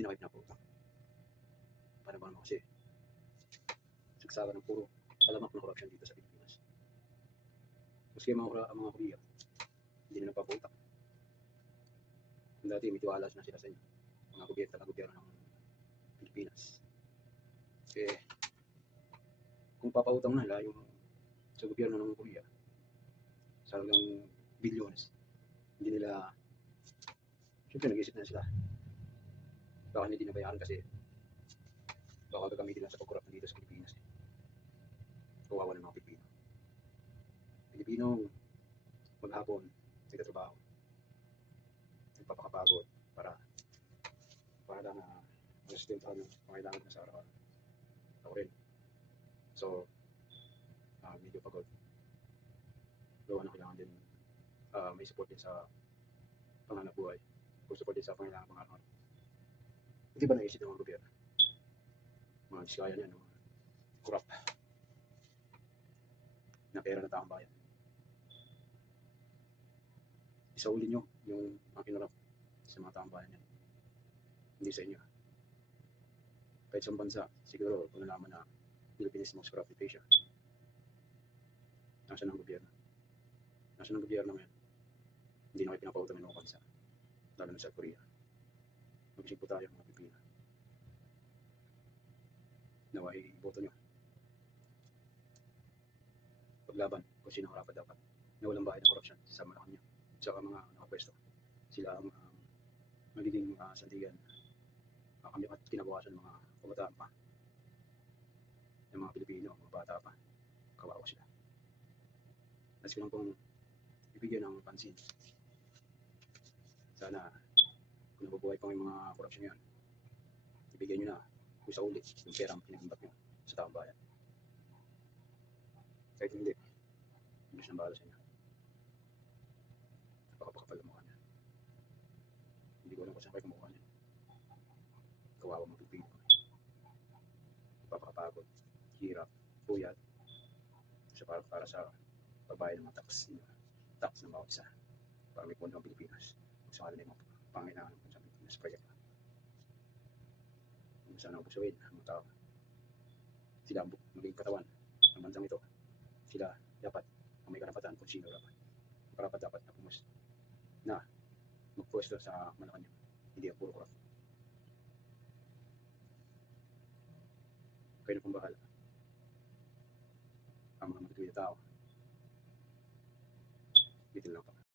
hindi na kayo pinapautang. Paano ba naman kasi sagsawa ng puro talamak ng corruption dito sa Pilipinas. Maski mga Korea, hindi na nagpapautang. Dati may tiwala na sila sa inyo, mga gobyerno ng Pilipinas. Kasi kung papautang na nila yung sa gobyerno ng Korea sa halagang billions, hindi nila, siyempre nag-isip na sila baka hindi nabayaran kasi baka gagamitin lang sa pagkorap dito sa Pilipinas. Kawawa ng mga Pilipino maghapon nagtatrabaho, nagpapakapagod para lang masustentahan yung pangailangan na sa araw-araw. Ako rin. So, medyo pagod. Gawa na kailangan din may support din sa panganap buhay. Kung support din sa pangailangan mga araw-araw. Hindi ba naisip ng mga gobyerno? Mga diskaya niyan, mga kurap na pera na taong bayan. Isauli nyo yung mga kinurap sa mga taong bayan yan. Hindi sa inyo. Kahit sa bansa, siguro kung nalaman na Philippines is most corrupt in Asia. Nasaan ang gobyerno? Nasaan ang gobyerno ngayon? Hindi na kayo pinapautang ng mga bansa. Lalo na sa Korea. Mag-isip po tayo mga Pilipino. Naway iboto nyo. Paglaban kung sino ang dapat na walang bahay ng korupsyon sa Malacanang at saka mga nakapwesto. Sila ang magiging sandigan kami at kinabukasan ng mga kabataan pa, ng mga Pilipino, mga bata pa. Kawawa sila. Nais ko lang pong ibigyan ng pansin. Sana kung nabubuhay pa yung mga korupsyon yan, ibigyan nyo na kung sa ulit yung perang pinag-imbak nyo sa taong bayan. Kahit hindi, Diyos nang bahala sa inyo. Napakapakapal ang mukha niya. Hindi ko alam kung saan kayo kumuha niya. Kawawa mga Pilipino. Napakapagod, hirap, puyat para sa pagbayad ng mga tax ng bawat isa para may puno ng Pilipinas. Kung saan nila yung mga pangailangan ng sa Pilipinas proyekto. Kung saan ang busuin ang mga tao. Sila ang maging katawan ng bansang ito. Sila dapat ang may karapatan kung sino dapat na pumus na magpwesto sa Malacanang. Hindi ang puro korap. Kayo na pong bahala. Ang mga matutuwid na tao. Dito lang